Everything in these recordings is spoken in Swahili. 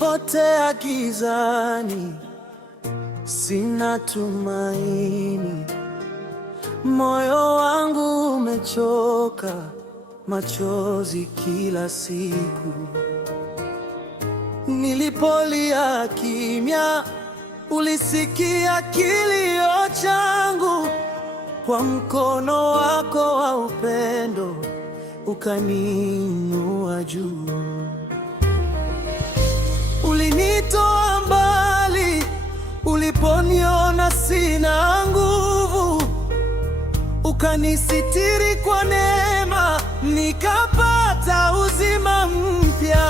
nimepotea gizani, sina tumaini, moyo wangu umechoka, machozi kila siku. Nilipolia kimya, ulisikia kilio changu, kwa mkono wako wa upendo ukaniinua juu. Ulinitoa mbali, uliponiona sina nguvu, ukanisitiri kwa neema, nikapata uzima mpya.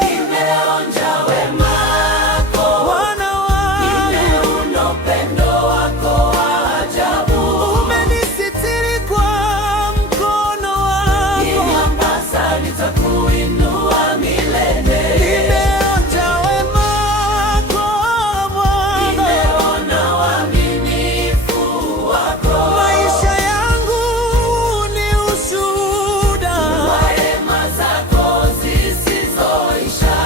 Nimeonja wema wako Bwana wangu, nimeona upendo wako wa ajabu. Umenisitiri kwa mkono wako, nimeambasa nitakuinua milele. Nimeonja wema wako Bwana, nimeona uaminifu wako. Maisha yangu ni ushuhuda wa rehema zako zisizoisha.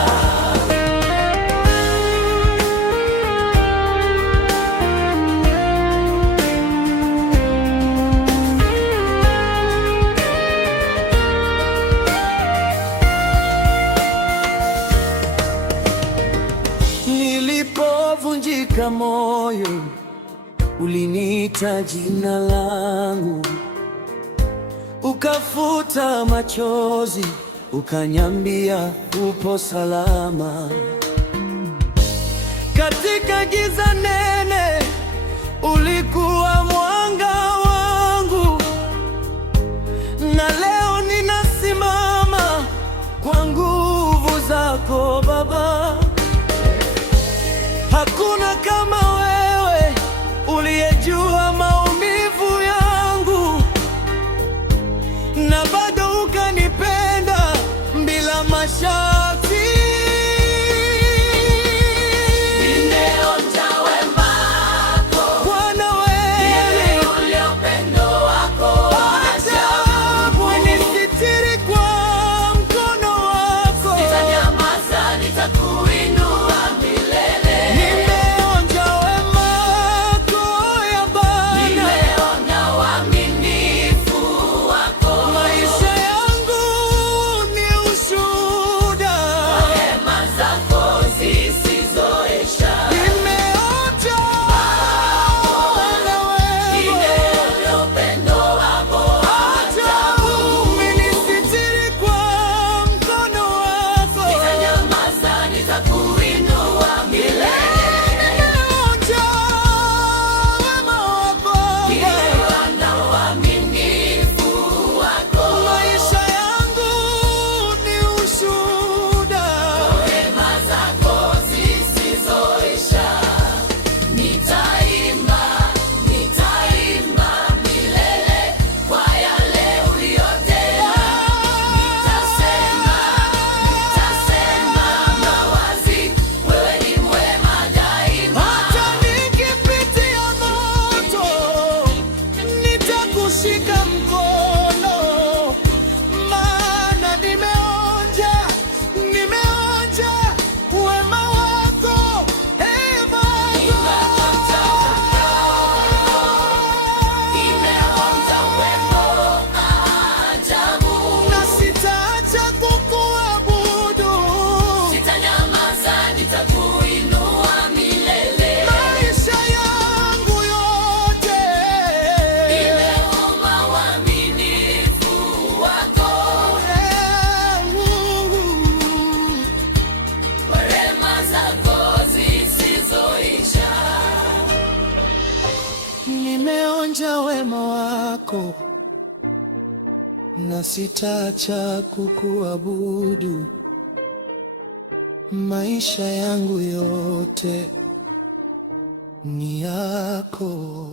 Nilipovunjika moyo, uliniita jina langu, ukafuta machozi, ukaniambia upo salama. Katika giza nene, ulikuwa mwanga wangu, na leo ninasimama kwa nguvu zako Baba. Hakuna kama wewe, uliyejua maumivu yangu, na bado ukanipenda bila masharti. Nimeonja wema wako Bwana, wewe nimeona upendo wako wa ajabu. umenisitiri kwa mkono wako, Sitanyamaza, nitakuinua milele. nimeonja wema wako ya Bwana. Nimeona uaminifu wako. Maisha yangu ni ushuhuda, Rehema zako zisizoisha. nimeonja Bwana wewe, Nimeona upendo wako wa ajabu. umenisitiri kwa mkono wako, Sitanyamaza, nitakuinua milele. nimeonja wema wako Bwana. Nimeona uaminifu wako. Maisha yangu ni ushuhuda, Rehema zako zisizoisha. Nitaimba, nitaimba milele kwa yale uliyotenda. Nitasema, nitasema mawazi, wewe ni mwema daima. hata nikipitia moto nitakushika mkono, maana nimeonja wema wako, Nimeonja wema wa ajabu. na sitaacha kukuabudu. Sitanyamaza, nitakuinua milele. Maisha yangu yote Nimeona uaminifu wako. Rehema zako zisizoisha. Nimeonja wema wako na sitaacha kukuabudu. Maisha yangu yote ni yako.